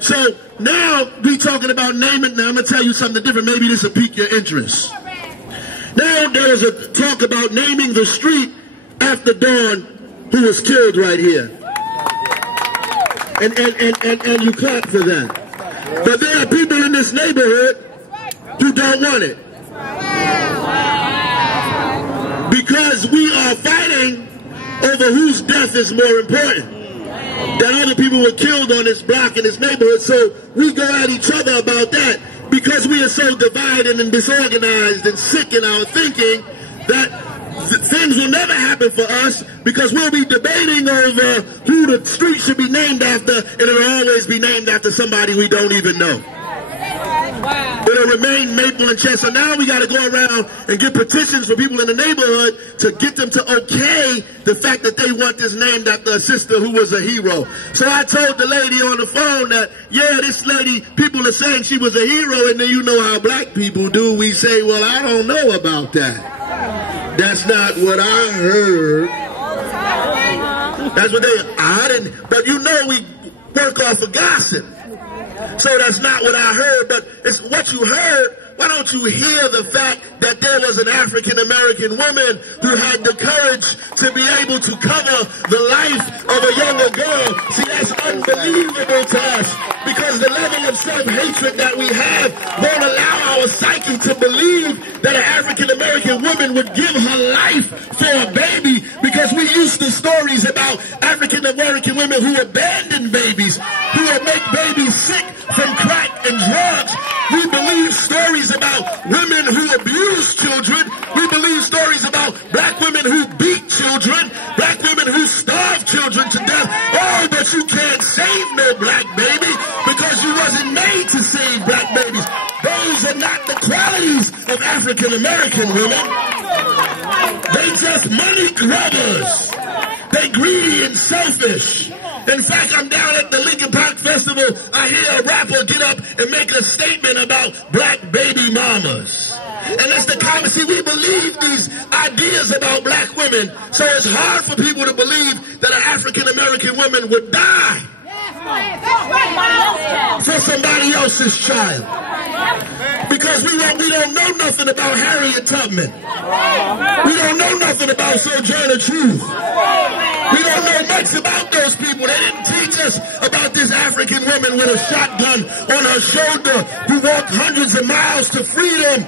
So now we talking about naming. Now I'm going to tell you something different. Maybe this will pique your interest. Now there's a talk about naming the street after Dawn, who was killed right here. And you clap for that. But there are people in this neighborhood who don't want it. Because we are fighting over whose death is more important. That other people were killed on this block in this neighborhood, so we go at each other about that because we are so divided and disorganized and sick in our thinking that things will never happen for us because we'll be debating over who the street should be named after, and it'll always be named after somebody we don't even know. Wow. It'll remain Maple and Chancellor. Now we got to go around and get petitions for people in the neighborhood to get them to okay the fact that they want this named after a sister who was a hero. So I told the lady on the phone that, yeah, this lady, people are saying she was a hero, and then you know how black people do. We say, well, I don't know about that. That's not what I heard. That's what I didn't, but you know we work off of gossip. So that's not what I heard, but it's what you heard. Why don't you hear the fact that there was an African-American woman who had the courage to be able to cover the life of a younger girl? See, that's unbelievable to us because the level of self-hatred that we have won't allow our psyche to believe that an African-American woman would give her life for a baby, because we used to stories about African-American women who abandon babies, who would make babies sick from crack and drugs. We believe stories about women who abuse children. We believe stories about black women who beat children, black women who starve children to death. Oh, but you can't save no black baby because you wasn't made to save black babies. Those are not the qualities of African-American women. They just money grubbers. They greedy and selfish. In fact, I'm down at the Lincoln Park Festival. I hear a rapper get up and make a statement about black baby mamas. And that's the comment. See, we believe these ideas about black women, so it's hard for people to believe that an African-American woman would die for somebody else's child. Because we don't know nothing about Harriet Tubman. We don't know nothing about Sojourner Truth. We don't know much about those people. They didn't teach us about this African woman with a shotgun on her shoulder who walked hundreds of miles to freedom,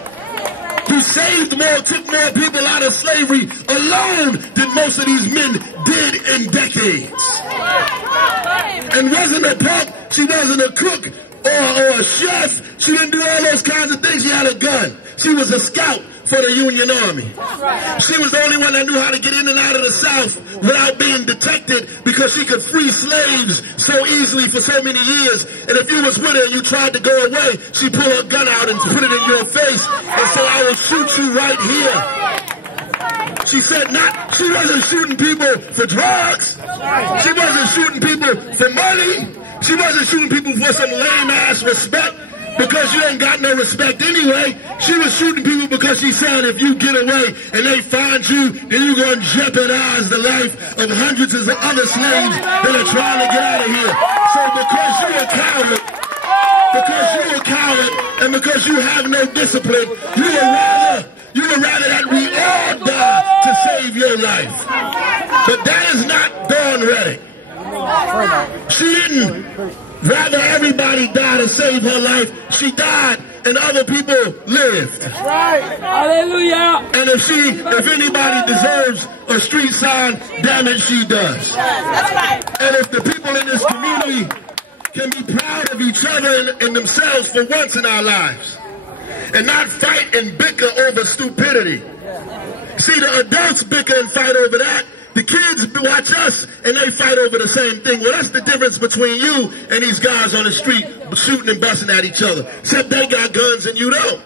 who saved more, took more people out of slavery alone than most of these men did in decades. And wasn't a punk, she wasn't a cook or a chef. She didn't do all those kinds of things. She had a gun. She was a scout for the Union Army. She was the only one that knew how to get in and out of the South without being detected because she could free slaves so easily for so many years. And if you was with her and you tried to go away, she pulled her gun out and put it in your face and said, I will shoot you right here. She said she wasn't shooting people for drugs. She wasn't shooting people for money. She wasn't shooting people for some lame-ass respect because you ain't got no respect anyway. She was shooting people because she said if you get away and they find you, then you're going to jeopardize the life of hundreds of other slaves that are trying to get out of here. So because you're a coward, and because you have no discipline, you would rather that we all die to save your life. But that is not Dawn Reddick. She didn't rather everybody die to save her life. She died and other people lived. That's right. Hallelujah. And if anybody deserves a street sign, damn it, she does. That's right. And if the people in this community can be proud of each other and themselves for once in our lives and not fight and bicker over stupidity. See, the adults bicker and fight over that. The kids watch us and they fight over the same thing. Well, that's the difference between you and these guys on the street shooting and busting at each other. Except they got guns and you don't.